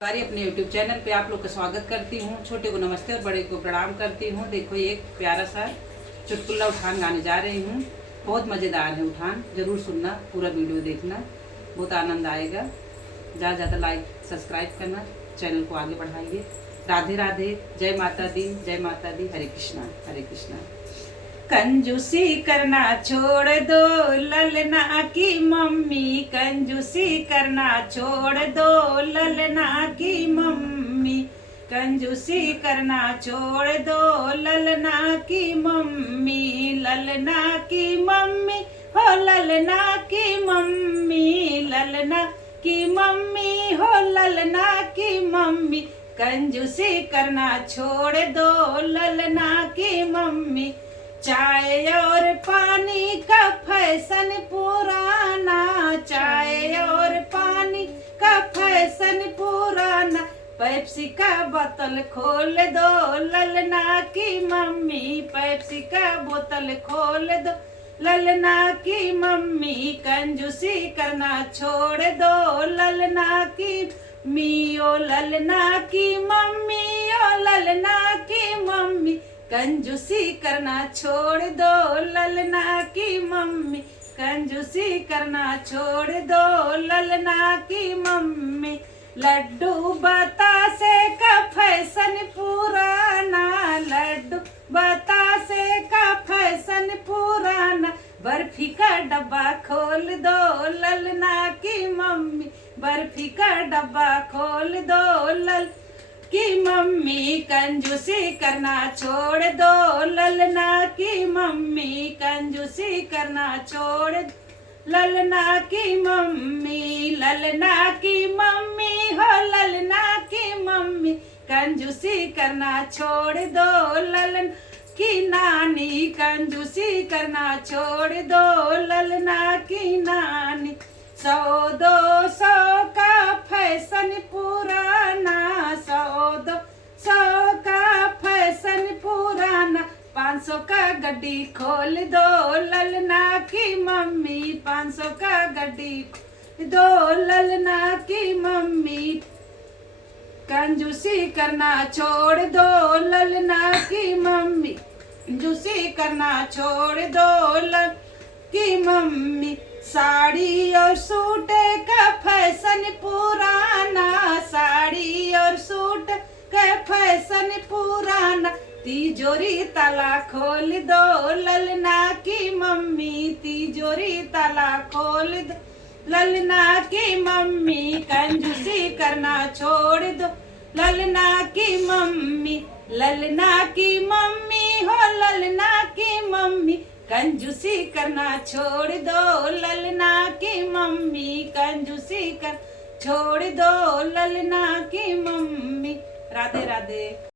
सारी अपने YouTube channel पे आप लोग का स्वागत करती हूँ। छोटे को नमस्ते और बड़े को प्रणाम करती हूँ। देखो एक प्यारा सा चुटकुला उठान गाने जा रही हूँ। बहुत मज़ेदार है उठान, ज़रूर सुनना, पूरा वीडियो देखना, बहुत आनंद आएगा। ज़्यादा लाइक सब्सक्राइब करना, चैनल को आगे बढ़ाइए। राधे राधे, जय माता दी, जय माता दी। हरे कृष्णा हरे कृष्णा। कंजूसी करना छोड़ दो ललना की मम्मी, कंजूसी करना छोड़ दो ललना की मम्मी, कंजूसी करना छोड़ दो ललना की मम्मी, ललना की मम्मी हो ललना की मम्मी, ललना की मम्मी हो ललना की मम्मी, कंजूसी करना छोड़ दो ललना की मम्मी। चाय और पानी का फैशन पुराना, चाय और पानी का फैशन पुराना, पेप्सी का बोतल खोल दो ललना की मम्मी, पेप्सी का बोतल खोल दो ललना की मम्मी, कंजूसी करना छोड़ दो ललना की मियो, ललना की मम्मी ओ ललना की मम्मी, कंजूसी करना छोड़ दो ललना की मम्मी, कंजूसी करना छोड़ दो ललना की मम्मी। लड्डू बतासे का फैशन पुराना, लड्डू बतासे का फैशन पुराना, बर्फी का डब्बा खोल दो ललना की मम्मी, बर्फी का डब्बा खोल दो लल की मम्मी, कंजूसी करना छोड़ दो ललना की मम्मी, कंजूसी करना छोड़ ललना की मम्मी, ललना की मम्मी हो ललना की मम्मी, कंजूसी करना छोड़ दो ललन की नानी, कंजूसी करना छोड़ दो ललना की नानी। 100-200 का फैशन पुराना, 100-200 का फैशन पुराना, 500 का गड्डी खोल दो ललना की मम्मी, 500 का गड्डी दो ललना की मम्मी, कंजूसी करना छोड़ दो ललना की मम्मी, कंजूसी करना छोड़ दो लल की मम्मी। साड़ी और सूट का फैशन पुराना, साड़ी और सूट का फैशन पुराना, तिजोरी ताला खोल दो ललना की मम्मी, तिजोरी ताला खोल दो ललना की मम्मी, कंजूसी करना छोड़ दो ललना की मम्मी, ललना की मम्मी हो ललना की मम्मी, कंजूसी करना छोड़ दो ललना की मम्मी, कंजूसी कर छोड़ दो ललना की मम्मी। राधे राधे।